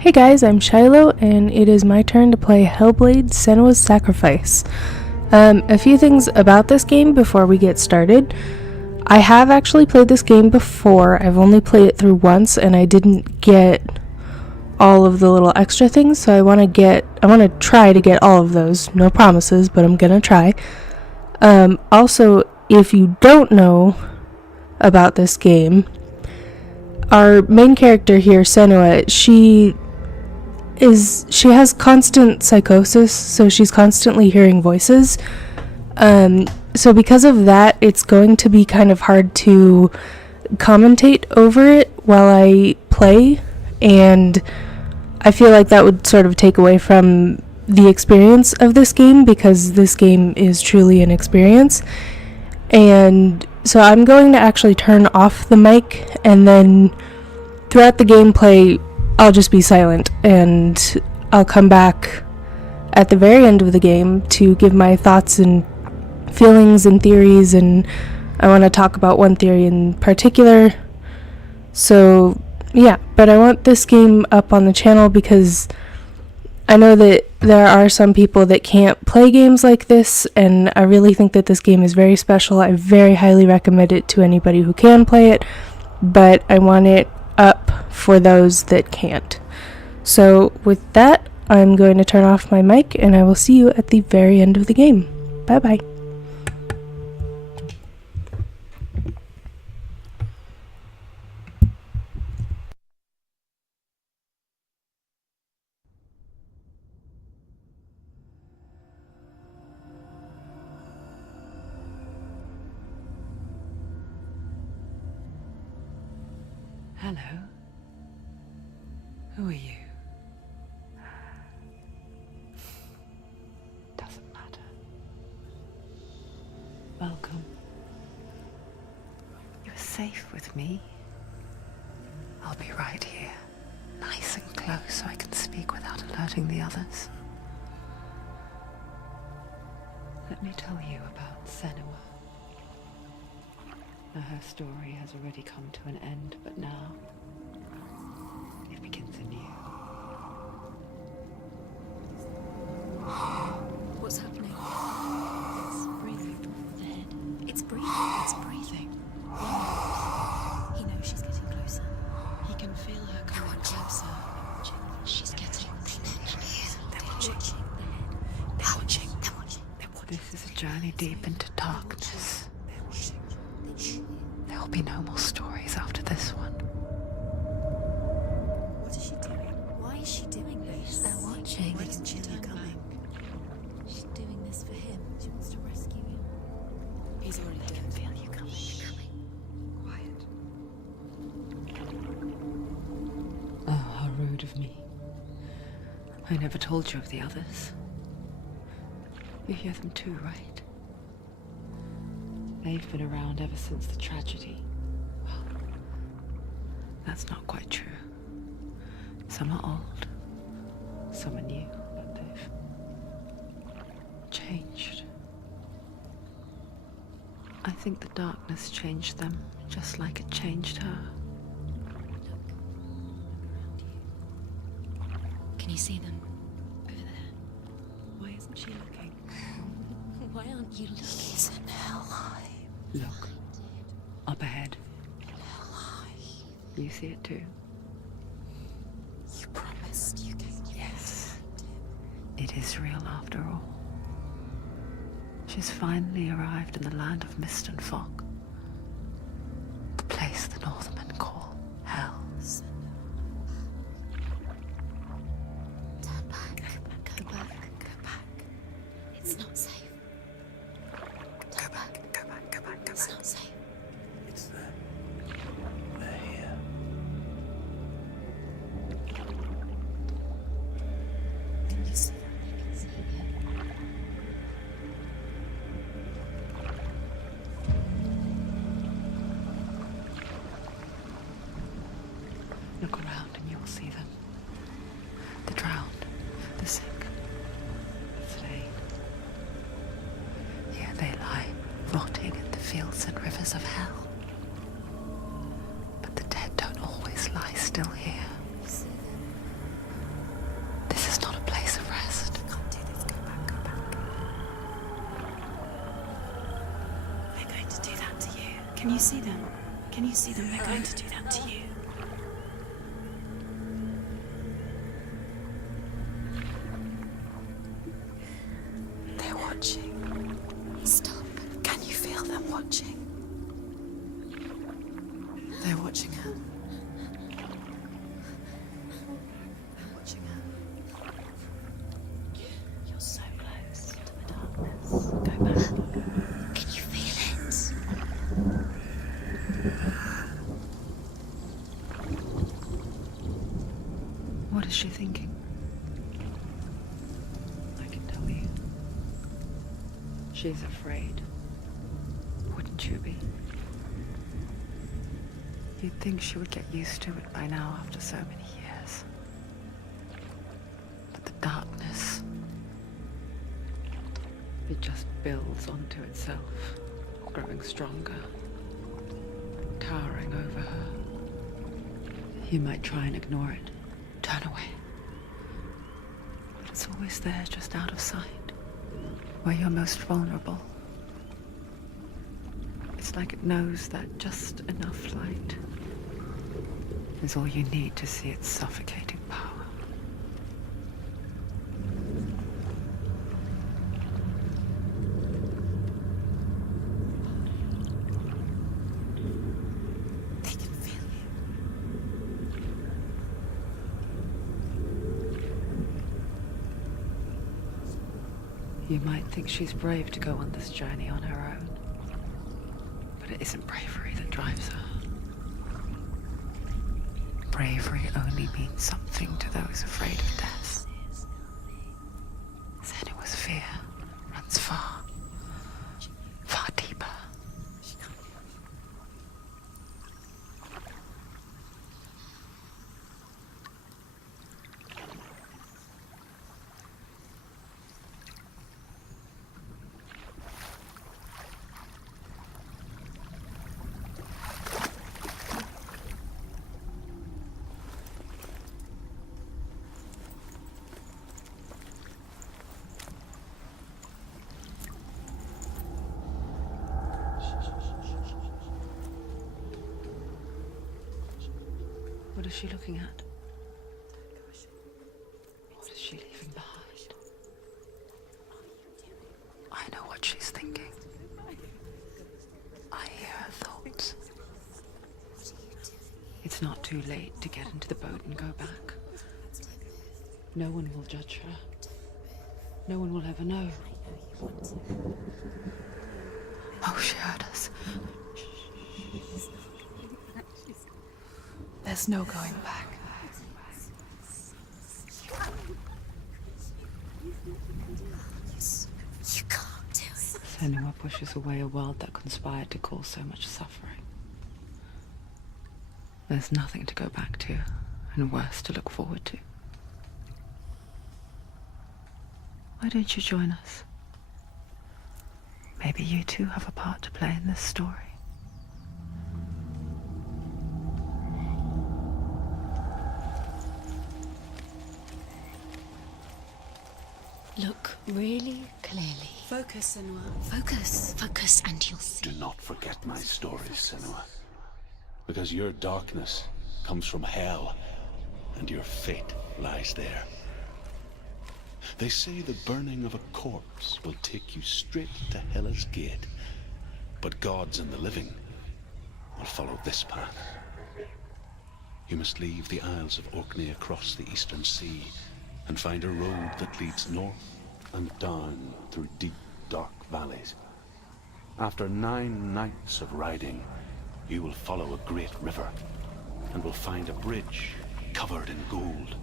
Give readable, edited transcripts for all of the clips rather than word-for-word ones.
Hey guys, I'm Shiloh, and it is my turn to play Hellblade: Senua's Sacrifice. A few things about this game before we get started. I have actually played this game before. I've only played it through once, and I didn't get all of the little extra things, so I want to try to get all of those. No promises, but I'm gonna try. Also, if you don't know about this game, our main character here, Senua, she has constant psychosis, so she's constantly hearing voices. So because of that, it's going to be kind of hard to commentate over it while I play, and I feel like that would sort of take away from the experience of this game, because this game is truly an experience. And so I'm going to actually turn off the mic, and then throughout the gameplay I'll just be silent, and I'll come back at the very end of the game to give my thoughts and feelings and theories, and I want to talk about one theory in particular. So yeah, but I want this game up on the channel because I know that there are some people that can't play games like this, and I really think that this game is very special. I very highly recommend it to anybody who can play it, but I want it up for those that can't. So with that, I'm going to turn off my mic, and I will see you at the very end of the game. Bye bye. Hello. Who are you? Doesn't matter. Welcome. You're safe with me. I'll be right here, nice and close, so I can speak without alerting the others. Let me tell you about Senua. Now, her story has already come to an end, but now it begins anew. What's happening? It's breathing. The head. It's breathing. It's breathing. He knows she's getting closer. He can feel her coming closer. She's getting closer. They're watching. They're watching. They're watching. This is a journey deep into darkness. There will be no more stories after this one. What is she doing? Why is she doing this? They're watching. Why doesn't she turn coming? She's doing this for him. She wants to rescue him. He's already dead. I can feel you coming. Quiet. Oh, how rude of me. I never told you of the others. You hear them too, right? They've been around ever since the tragedy. Well, that's not quite true. Some are old, some are new, but they've changed. I think the darkness changed them, just like it changed her. Can you see them? Over there. Why isn't she looking? Why aren't you looking? He's in hell high. Look, up ahead. You see it too? You promised you came. Yes. It is real after all. She's finally arrived in the land of mist and fog. The place the Northmen call hell. Turn back. Go back. Go back. It's not safe. Go back. Go back. Go back. Go back. It's not safe. It's there. They're here. Can you see them? I can see them. Look around and you'll see them. The drowned, the sick, the slain. Here they lie, rotting in the fields and rivers of hell. But the dead don't always lie still here. Can you see them? Can you see them? They're going to do that to you. They're watching. Stop. Can you feel them watching? They're watching her. They're watching her. You're so close to the darkness. Go back. Can you feel it? What is she thinking? I can tell you. She's afraid. Wouldn't you be? You'd think she would get used to it by now after so many years. But the darkness, it just builds onto itself, growing stronger, towering over her. You might try and ignore it, turn away. But it's always there, just out of sight, where you're most vulnerable. It's like it knows that just enough light is all you need to see its suffocating power. They can feel you. You might think she's brave to go on this journey on her own, but it isn't bravery that drives her. Bravery only means something to those afraid of death. Senua's fear runs far, far deeper. What is she looking at? What is she leaving behind? I know what she's thinking. I hear her thoughts. It's not too late to get into the boat and go back. No one will judge her. No one will ever know. Oh, she heard us. There's no going back. You can't do it. Senua pushes away a world that conspired to cause so much suffering. There's nothing to go back to, and worse to look forward to. Why don't you join us? Maybe you too have a part to play in this story. Look really clearly. Focus, Senua. Focus. Focus, and you'll see. Do not forget my stories, Senua. Because your darkness comes from hell, and your fate lies there. They say the burning of a corpse will take you straight to Hela's gate, but gods and the living will follow this path. You must leave the Isles of Orkney across the eastern sea and find a road that leads north and down through deep, dark valleys. After 9 nights of riding, you will follow a great river and will find a bridge covered in gold.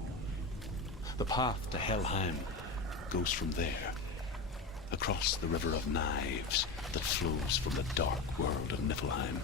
The path to Helheim goes from there, across the River of Knives that flows from the dark world of Niflheim.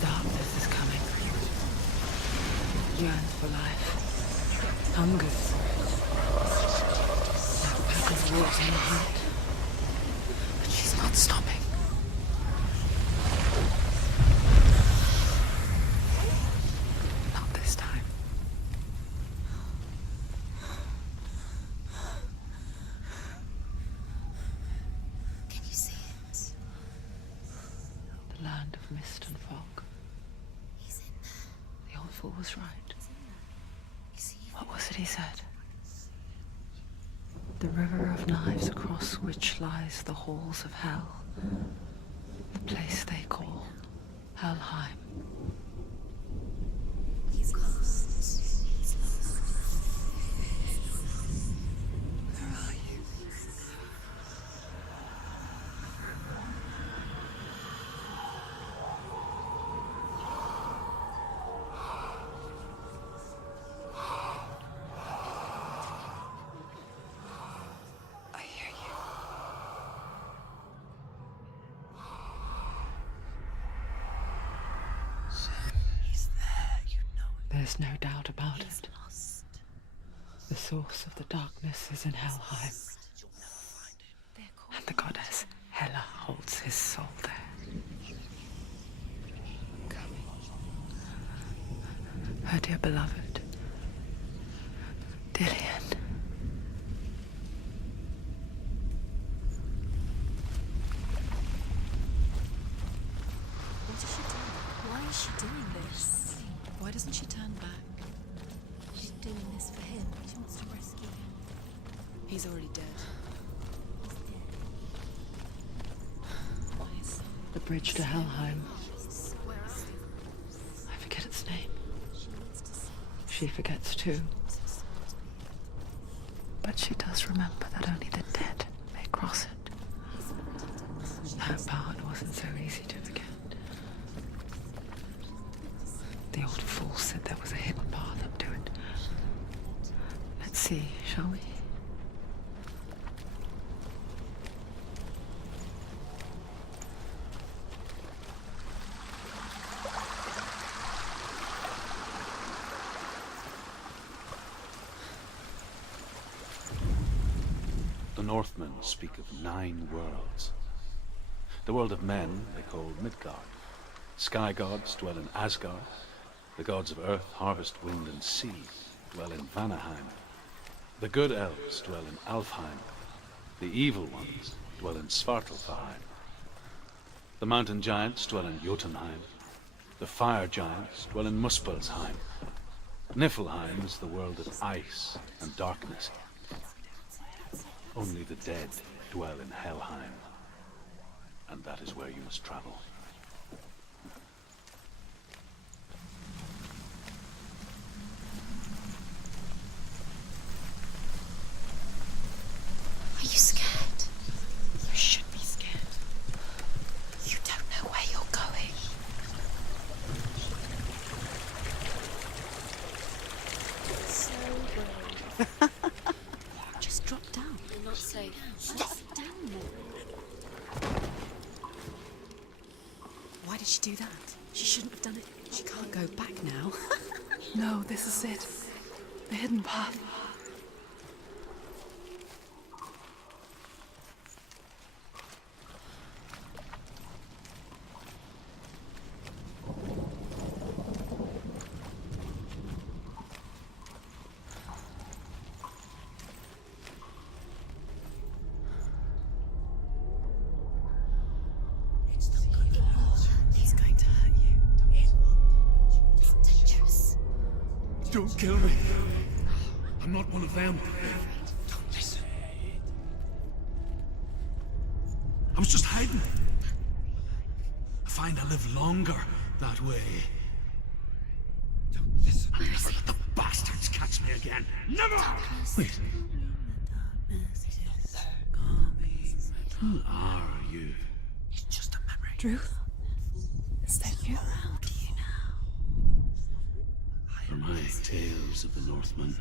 Darkness is coming. Yearns for life. Hungers. war's in her heart. But she's not stopping. Not this time. Can you see it? The land of mist and fog. He's in there. The old fool was right. Is he? What was it he said? The river of knives across which lies the halls of hell. The place they call Helheim. He's lost. He's lost. Where are you? I hear you. He's there, you know it. There's no doubt about He's it. lost. The source of the darkness is in Helheim, They're called and the goddess Hela holds his soul there. Her dear beloved, Dillian. What is she doing? Why is she doing this? Why doesn't she turn back? She's doing this for him. She wants to rescue him. He's already dead. He's dead. Why is The bridge to Helheim. Where are you? I forget its name. She needs to see. She forgets too. So sorry to be. But she does remember that only the dead may cross it. That part wasn't so easy to forget. The old fool said there was a hidden path up to it. Let's see, shall we? The Northmen speak of 9 worlds. The world of men they call Midgard. Sky gods dwell in Asgard. The gods of earth, harvest, wind, and sea dwell in Vanaheim. The good elves dwell in Alfheim. The evil ones dwell in Svartalfheim. The mountain giants dwell in Jotunheim. The fire giants dwell in Muspelheim. Niflheim is the world of ice and darkness. Only the dead dwell in Helheim, and that is where you must travel. Are you scared? You should be scared. You don't know where you're going. So brave. Just drop down. You're not safe. Stop down there. Why did she do that? She shouldn't have done it. She can't go back now. No, this is it. The hidden path. It's going to hurt you. It's dangerous. Don't kill me. I'm not one of them. Don't listen. I was just hiding. I find I live longer that way. Don't listen. I'll never let the bastards catch me again. Never! Wait. Who are you? It's just a memory. Ruth? Is that you? Around you now. For my tales of the Northmen,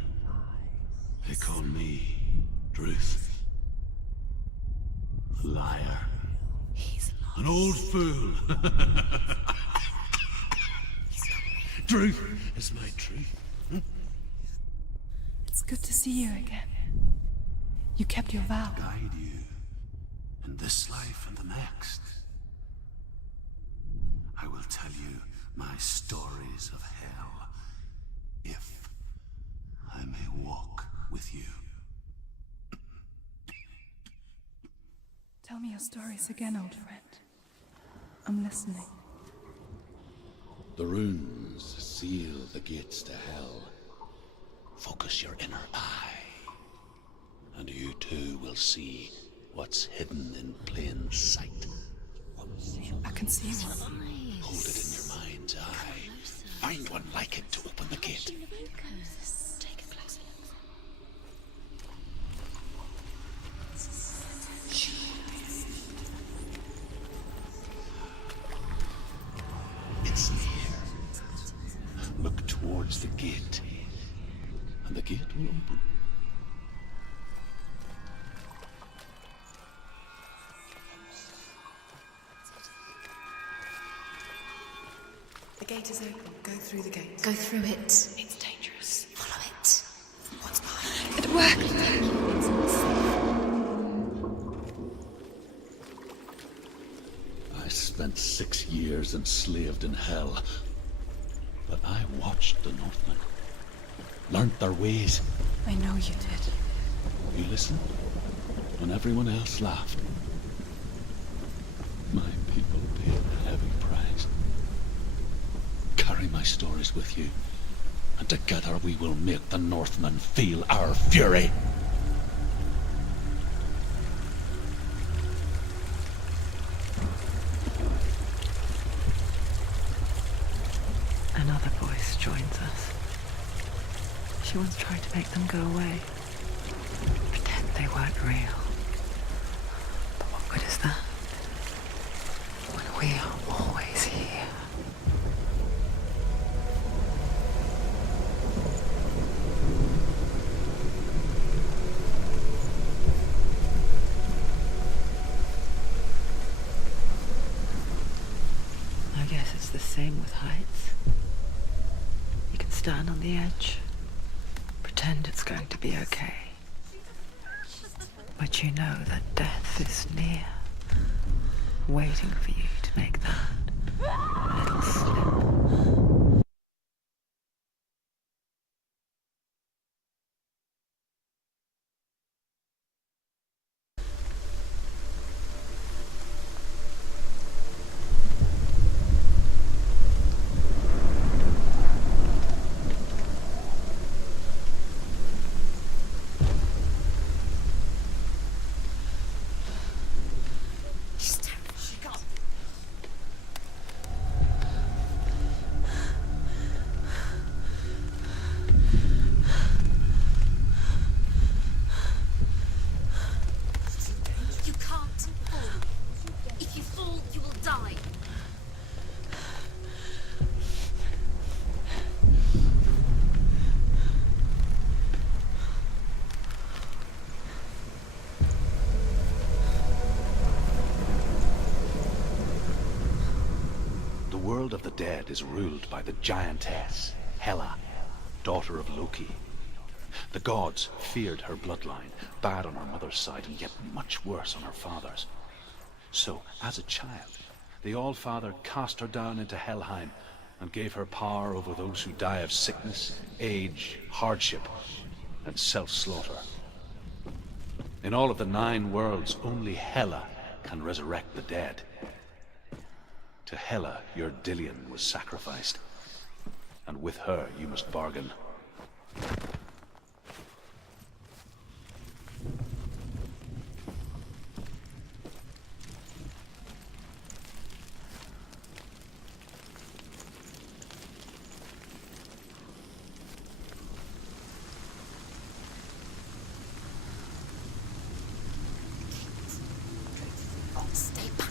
they call me Druth. A liar. He's lost. An old fool. Druth is my truth. It's good to see you again. You kept your vow. Guide you in this life and the next. I will tell you my stories of hell, if I may walk with you. Tell me your stories again, old friend. I'm listening. The runes seal the gates to hell. Focus your inner eye, and you too will see what's hidden in plain sight. I can see one. Hold it in your mind's eye. Find one like it to open the gate. Take a closer look. It's near. Look towards the gate, and the gate will open. The gate is open. Go through the gate. Go through it. It's dangerous. Follow it. What's behind It worked. I spent 6 years enslaved in hell, but I watched the Northmen, learnt their ways. I know you did. You listened when everyone else laughed. My people paid a heavy price. Carry my stories with you, and together we will make the Northmen feel our fury. Another voice joins us. She once tried to make them go away. Pretend they weren't real. But what good is that? When we are always here. I guess it's the same with heights. You can stand on the edge, pretend it's going to be okay. But you know that death is near, waiting for you to make that little slip. You can't fall. If you fall, you will die. The world of the dead is ruled by the giantess, Hela, daughter of Loki. The gods feared her bloodline, bad on her mother's side, and yet much worse on her father's. So, as a child, the All-Father cast her down into Helheim and gave her power over those who die of sickness, age, hardship, and self-slaughter. In all of the 9 worlds, only Hela can resurrect the dead. To Hela, your Dillion was sacrificed, and with her you must bargain. Stay back.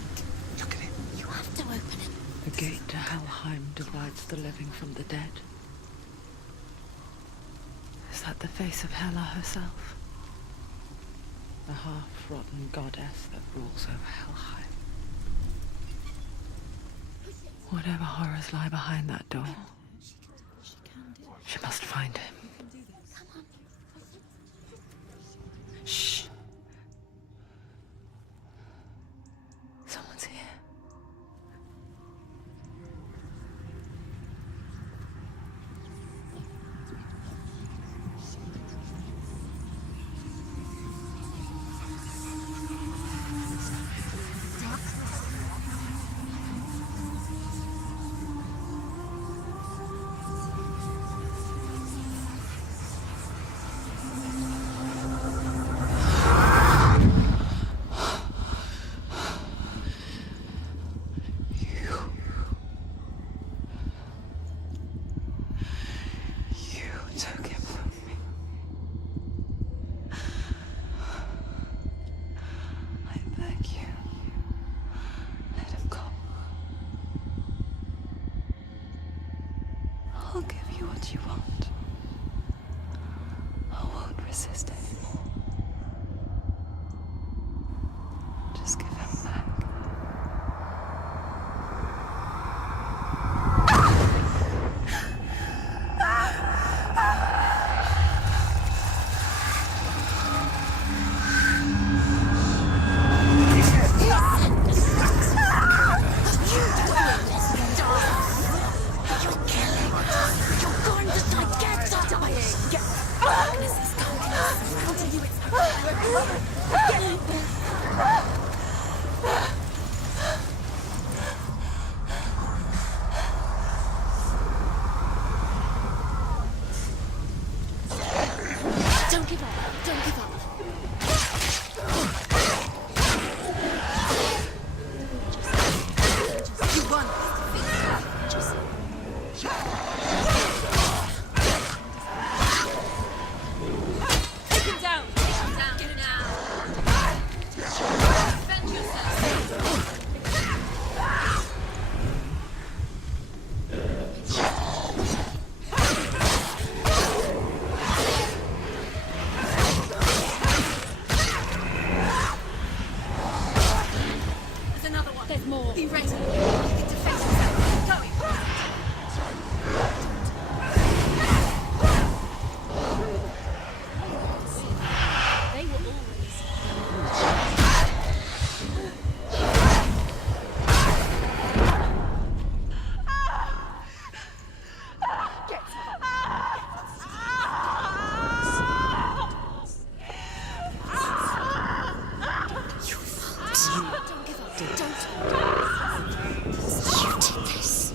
Look at it. You have to open it. The gate to Helheim divides the living from the dead. Is that the face of Hela herself? The half-rotten goddess that rules over Helheim. Whatever horrors lie behind that door, she must find him. Shh. I'll give you what you want. I won't resist anymore. Just give him back. Don't give up. Don't give up. You won. Just... Take him down. Take him down. Get him down. Defend yourself. There's another one. There's more. Be ready. You can defend yourself. Go. They were always. You fought. Don't give up. Don't. You did this.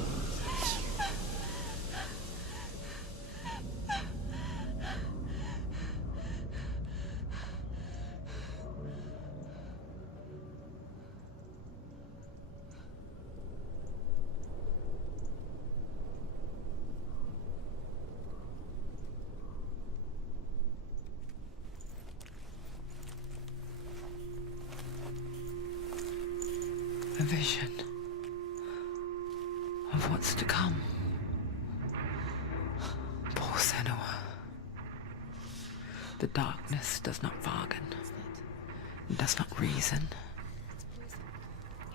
A vision of what's to come. Poor Senua. The darkness does not bargain, it does not reason.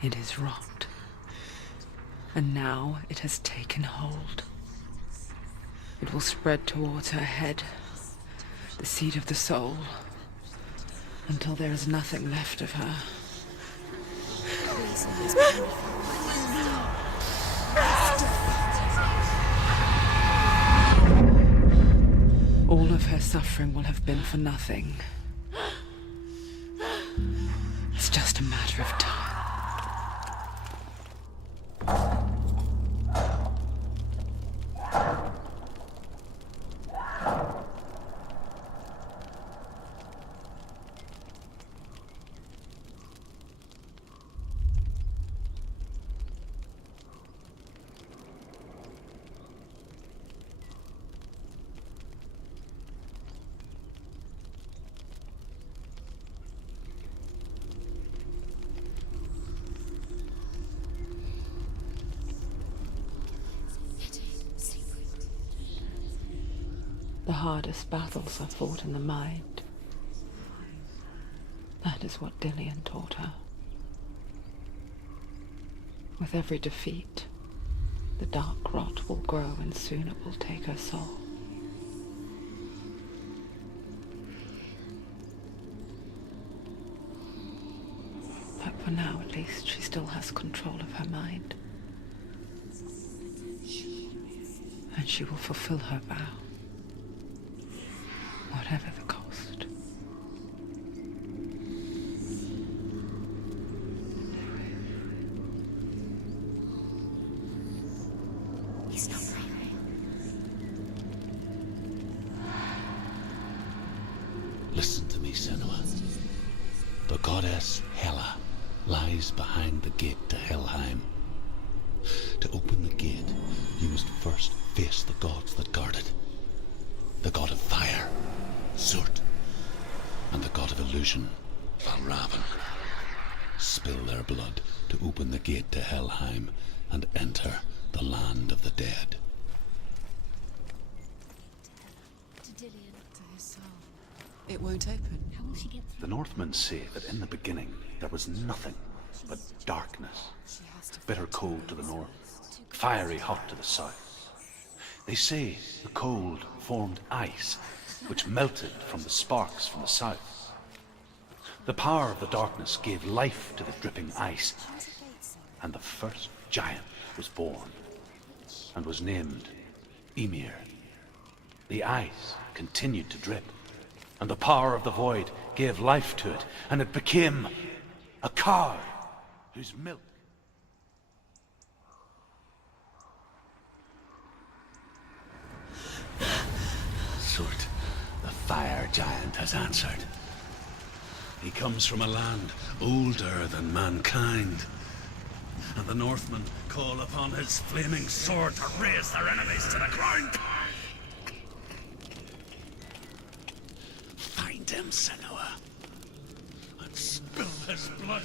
It is rot. And now it has taken hold. It will spread towards her head, the seat of the soul, until there is nothing left of her. All of her suffering will have been for nothing. It's just a matter of time. The hardest battles are fought in the mind. That is what Dillian taught her. With every defeat, the dark rot will grow and soon it will take her soul. But for now, at least, she still has control of her mind. And she will fulfill her vow, whatever the cost. He's not right. Listen to me, Senua. The goddess Hela lies behind the gate to Helheim. To open the gate, you must first face the gods that guard it. The god of fire, Surt, and the god of illusion, Valravan. Spill their blood to open the gate to Helheim and enter the land of the dead. So, it won't open. How will she get through? The Northmen say that in the beginning there was nothing but darkness. She has to Bitter cold to the north, fiery hot to the south. They say the cold formed ice, which melted from the sparks from the south. The power of the darkness gave life to the dripping ice, and the first giant was born, and was named Ymir. The ice continued to drip, and the power of the void gave life to it, and it became a cow whose milk. Surt, the fire giant, has answered. He comes from a land older than mankind, and the Northmen call upon his flaming sword to raze their enemies to the ground. Find him, Senua, and spill his blood.